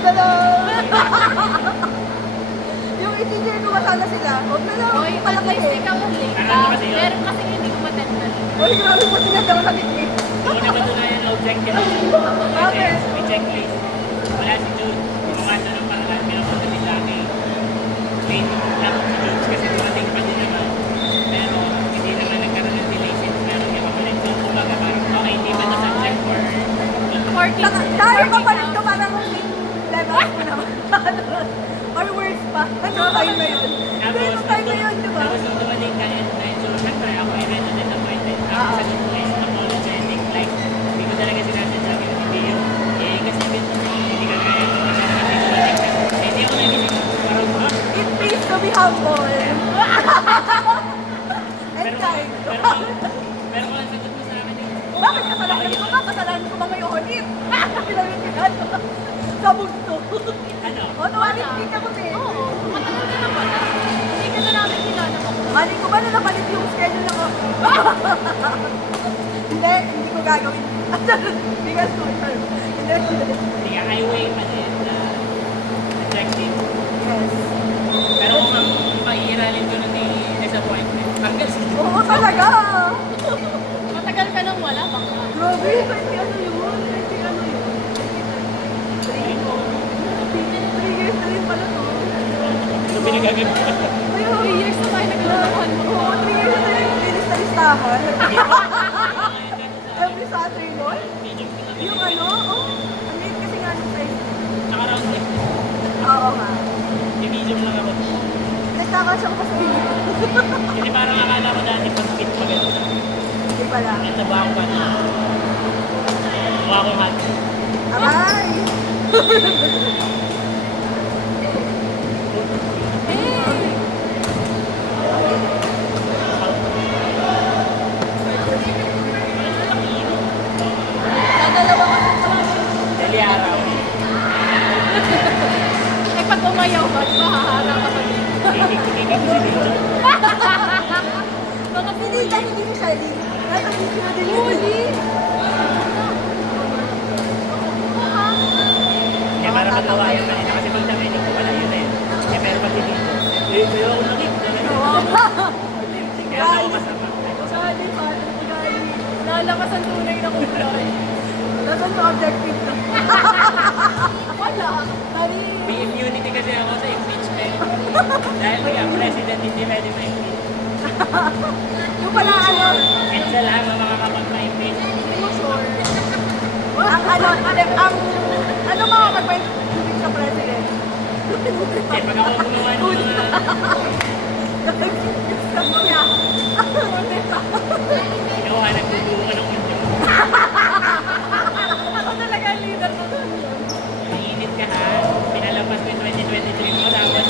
Huwag na lang. Yung i-teacher ko masana sila. Huwag na lang. Hoy, at least ikaw late ka. Meron kasi hindi ko matendal. Uy, grabe po sila daw sa kitli. Ako na ba na yan objective? Bakit? May checklist. Wala si Jude. Gumasa ng paraan. Pinapunta din dati. Wait lang si Jude kasi dumating pa din naman. Pero hindi naman nagkaroon ng delay since meron niya kapalit. So, kumbaga parang, okay, hindi ba na subject for 14. Tayo pa pa rin ito parang level ko naman. Or worse pa. Ano time na yun? Hindi, yung time na yun, di ba? Tapos nung dumating ka and medyo, syempre ako ay medyo disappointed. Ako sa good place, apologetic. Like, hindi ko talaga sinasadya yung hindi yun. Eh, kasi hindi ka kaya yung dumating ka. Eh, hindi ako nagising. Parang, It pays to be humble. And pero, kind. pero kung ang sagot mo sa akin yun, Bakit kasalanan ko ba? Kasalanan ko ba may ulit? Pinagkikihan ko. Sa bugto. ano? O, tuwalit din ako din. Oo, matagal ka na pala. Hindi ka na namin kilala mo. Mali ko ba na napalit yung schedule ako? Hindi ko gagawin. Hindi ka social. Hindi. Hindi ka highway pa din na objective. Yes. Pero kung ang pag-iiralin ko nun yung disappointment, hanggang sa Oo talaga. Matagal ka nang wala, baka. Grabe, 20 ano yun? 20 ano yun? 3 years na rin pala to. ito pinagagawin ko. Ayun. 3 years na tayo naglalakan mo. Oo, 3 years na rin. Linis na listahan. Every Saturday, Lord. Yung ano, oh, ang liit kasi nga nung size. Tsaka round trip. Oo nga. Yung medium lang ako. Nagkakasya ko pa sa inyo. Kasi parang akala ko dati pag fit maganda. Hindi pala. Ito ba ako ba? Mukha akong hot. Aray! Dadalawa ka sa Dali araw. Eh, pag umayaw ka, mahaharap ka pa din. Titig ko si Dito. Baka Hindi dahil hindi ko siya din. Nasa video na din yun. puli. Kaya parang magawa yun kanina kasi pag naminig ko wala yun eh. Kaya pero pag si Dito, eh, kaya ako nakik. Kaya ako masama. Sali pa, gali. Lalakas ang tunay na kulay. Nasaan sa objective na? Wala. Dali. May immunity kasi ako sa impeachment. Dahil kaya president hindi pwede ma-impeach. Yung pala ano, And sa lahat ng makakapag-impeach. Hindi mo sure. ang ano mga mag-impeach sa president? Eh, pag ako gumawa ng mga ginawa, nagbubuo ka ng mundo. Ako talaga ang leader mo doon. Mainit ka ha. Pinalabas ko yung 2023 mo. Tapos,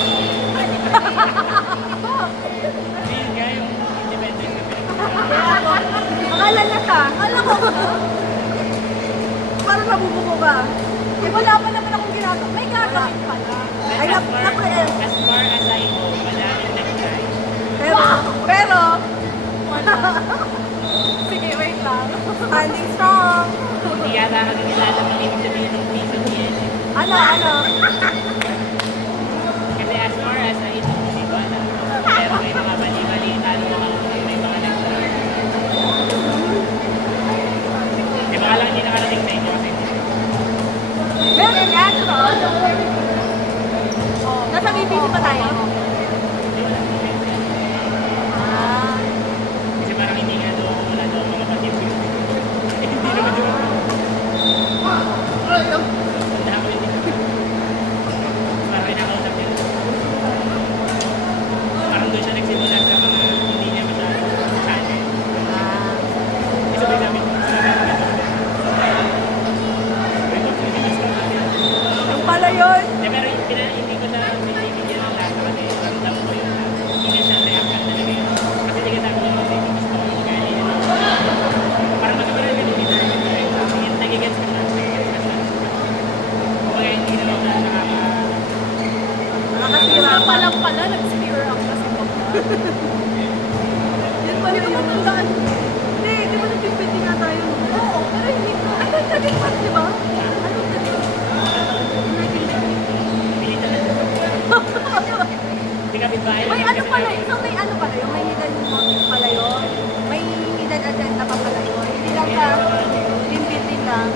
ayun nga yung independence ko pinag-usapan. Akala na ka. Akala ko. Parang nabubuko ka. Eh wala pa naman akong ginagawa. May gagawin pala. Ay, As far na-preempt. as I know, madaming nag-try. Pero, Wala. Sige, wait lang. standing strong. Hindi yata kasi kilala ng ibig sabihin ng piece of the Ano? Kasi as far as I know, hindi ko alam. Pero may mga mali-mali, lalo na may mga nag-try. Di ba lang hindi nakarating sa inyo kasi Meron yan, diba? Nasa BBC pa tayo? hindi wala Ah. kasi parang hindi nga doon ako wala doon mga pag-ibig. Eh, hindi naman doon. Tanda ko yun. Parang kinakausap niya. Parang doon siya nagsimula sa mga hindi niya masyadong channel. Isabay namin. Yung pala yun. Pero hindi ko na binibigyan ng lahat kasi ramdam ko yung initial reaction talaga yun. Kasi hindi ka sabi yung kasi gusto ko yung gani. Parang magkakaroon yung binibigyan yung gani. Nagigets ko siya. Kumbaga hindi naman na Nakakasira Isa pa lang pala, nag-steer up kasi ko. Yan pala yung matandaan. Hindi, di ba nag-50 nga tayo? Oo, pero hindi ko. Ay, nag-30 pa, di ba? Ano, 30? May ano pala, so may ano pala yun, may hidden motive pala yun. May hidden agenda pa pala yun. Hindi lang ka, limpitin lang.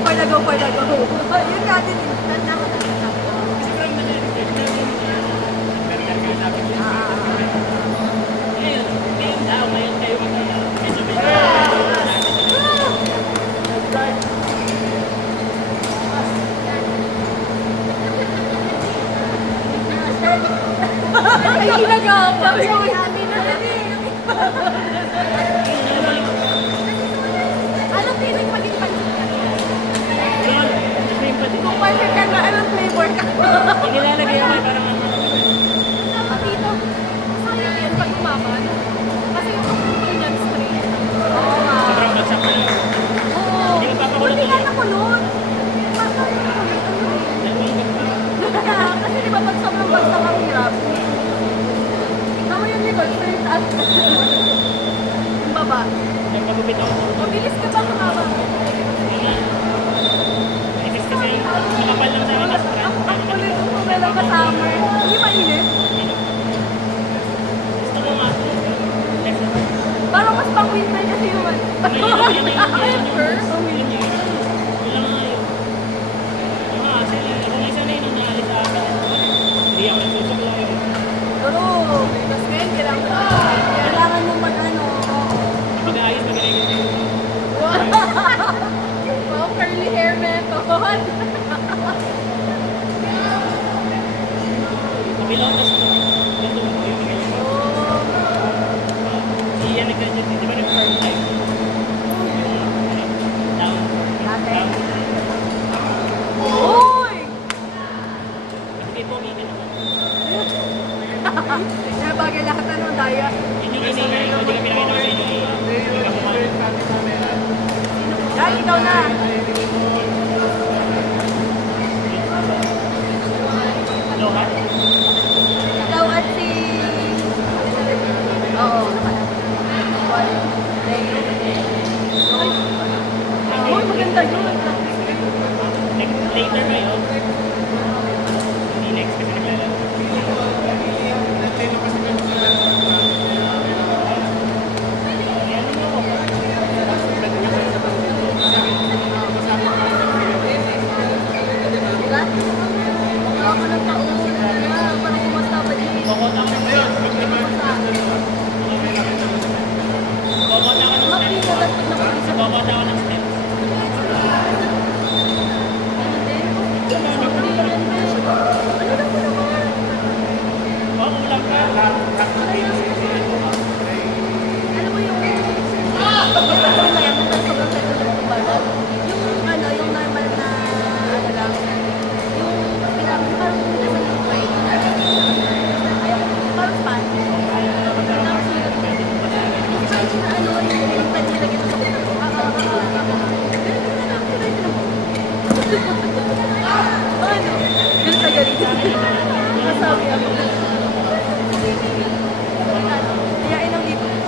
For the go, for the go. Yun nga din, tanda ko na. Ay, ginagawa pa. Sabi ko, anong feeling maging pansin? Kung perfect ka na, anong flavor ka? Inilalagay ako parang Dito, sayang yan pag umaman. Kasi yung pagkumpul niyan straight. Oo nga. sobrang bagsak na. Oo. Hindi magpapakulot Buti nga ulit. nakulot. Kasi di ba pag sobrang bagsak ang hirap? Tama yun, Nicole. Straight at yung baba. Nagpagupit ako. Mabilis ka ba kumaba? Isis kasi makapal lang sa akin na strand. Ang kulit ko kung meron ka summer. Hindi mainit. Gusto ko nga. Parang mas pang winter kasi yung first. Pero, mas ngayon, kailangan mo mag-ano. Wow, curly hair method. Uy! Kaya bagay lahat na nung daya. Dahil ikaw na. Ikaw at si... Oo. Uy, maganda yun. Later kayo. Hindi next kasi naglalaro. Diba? Mukha ko ng taon. Parang kumasta pa din. Kokota ka ng steps. Kokota ka ng steps. Kokota ka ng steps. Oo, ulam ka. Alam mo yung... Sobrang mayaman na sobrang tayo ng balat. Yung ano, yung normal na ano lang. Yung parang pinasan ng fried. Ayaw, parang span. Tapos yung fried na ano, yung panilagay sa sakot. Ano? Yung sa ganito. Masabi ako. Kayain ang dito. Ang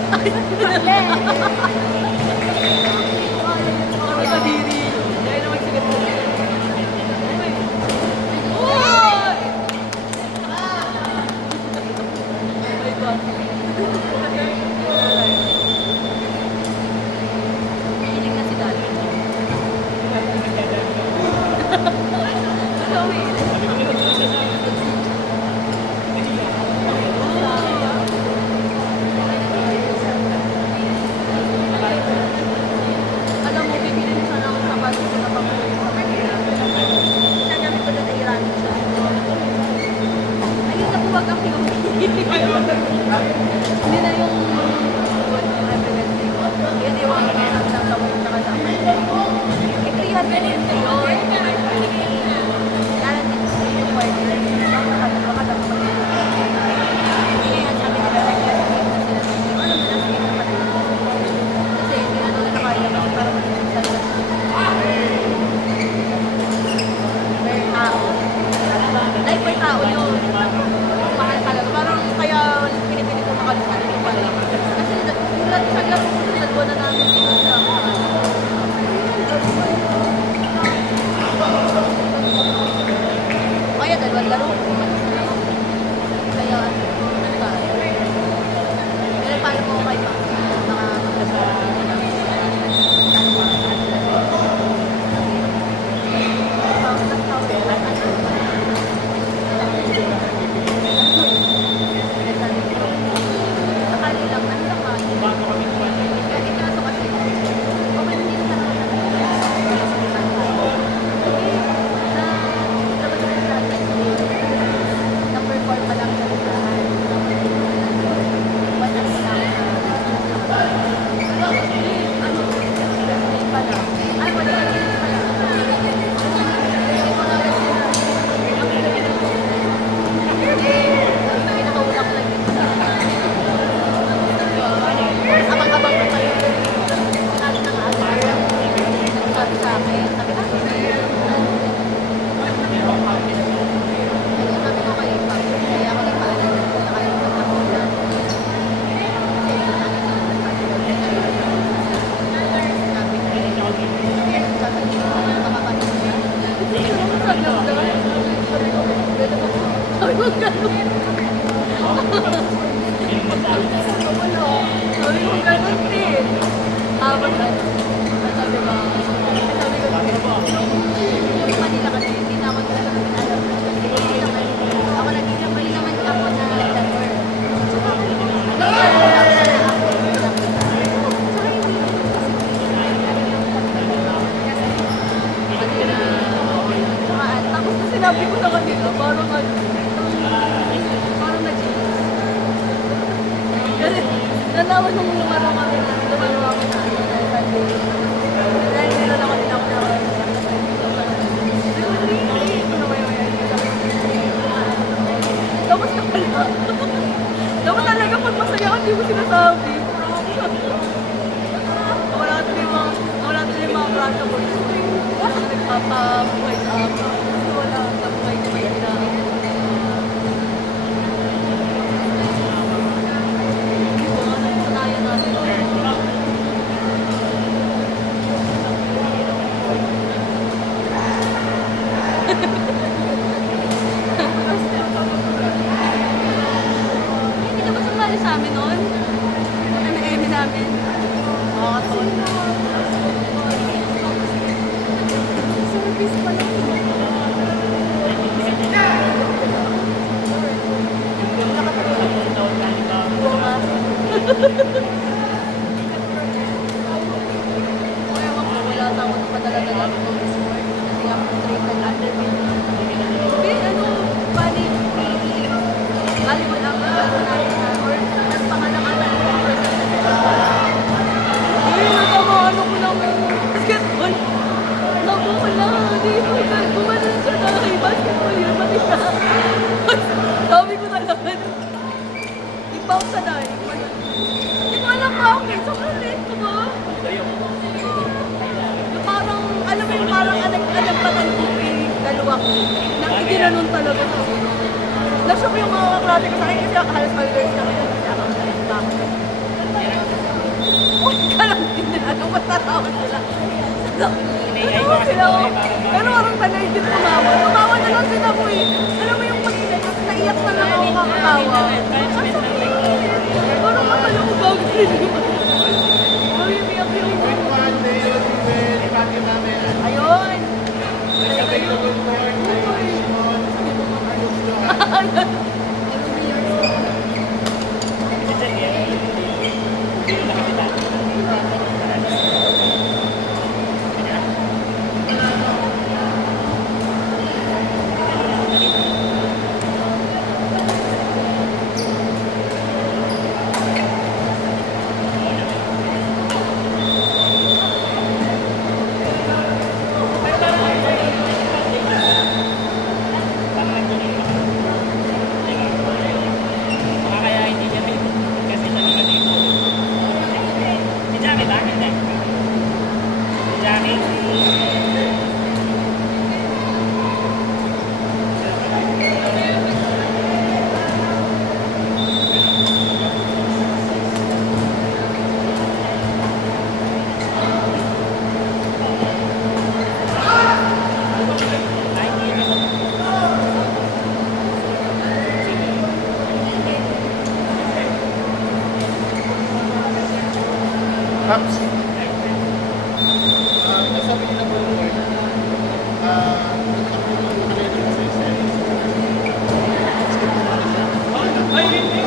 kadiri. Kaya na magsigat mo. Uy! Oh my God. Hilig na si Dali. Sorry. Yung masabi na sa Wala. Sabi ko ganun din. Habang ano, sabi ba, sabi ko, yung Manila kasi, hindi na ako talaga alam. Kasi ako nagkikamali naman ako na dapper. Tsaka hindi ko tapos na sinabi ko na kanila, parang ano, parang na-change. Kasi, nalaman nung lumaro kami na, sabi, dahil meron ako din ako na, tapos na pala. Dapat talaga pag masaya ka, hindi mo sinasabi. Wala tuloy yung mga klasa ko. Nagpapabuhay sa ako. Wala, pabuhay na. Hindi ko nga nagpatayan natin. Hindi ka ba sumali sa amin noon? Ano namin? Makakataon. Service pala. Oo nga. Kaya ako, wala sa ako padala-dala ko ng sport. Kasi ako straight nag-underbid. Ano, bali, volleyball ako, natin na, or nagpangalangan na ako, natamaan ako ng basketball. Naku, wala, dito, gumanon siya na, basketball yun, matika. Sabi ko talaga, ipaw sa dahil, hindi ko alam pa, okay, sobrang late ko ba? Yung parang, alam mo yung parang alagpatan ko, dalawa ko, nang iginanon talaga sa ulo. Na-shock yung mga kaklase ko sa akin kasi halos mag-girls kami na kasi ako sa bakit. Uy, ka lang din na ano, matatawa sila. Natawa sila ako. Pero parang tanay din tumawa. Tumawa na lang din ako eh. Alam mo yung pag-iyak, naiyak na lang ako kakatawa. Parang kapal ako bagay din. Uy, umiyak yung ayun. Pops. Nasabi niyo na po yung word. Nagkakuluan ko kayo ng SSL. Ay, hindi.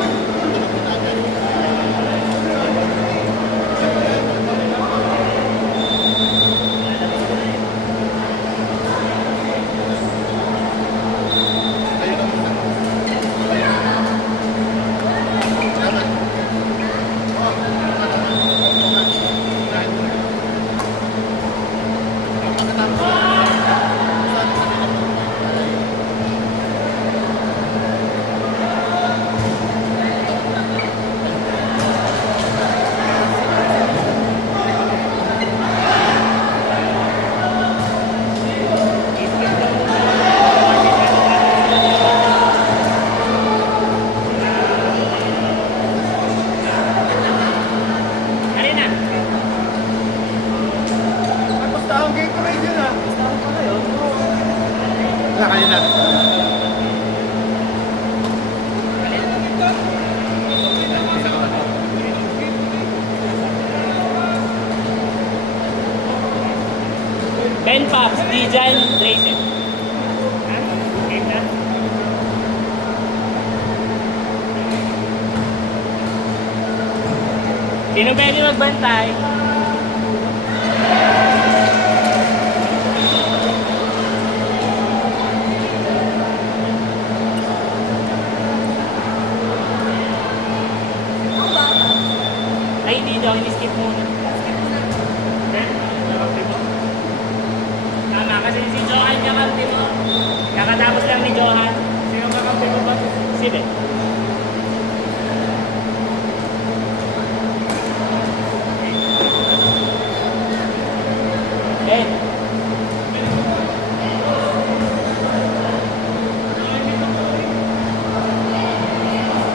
Kanina. Ben Pops, Dijan, Drayson. Ha? Game na? Sino pwede magbantay? Ang bata. Ay, hindi daw. Ini-skip muna. Ben, kakampi mo. Tama, kasi si Johan kakampi mo. Kakatapos lang ni Johan.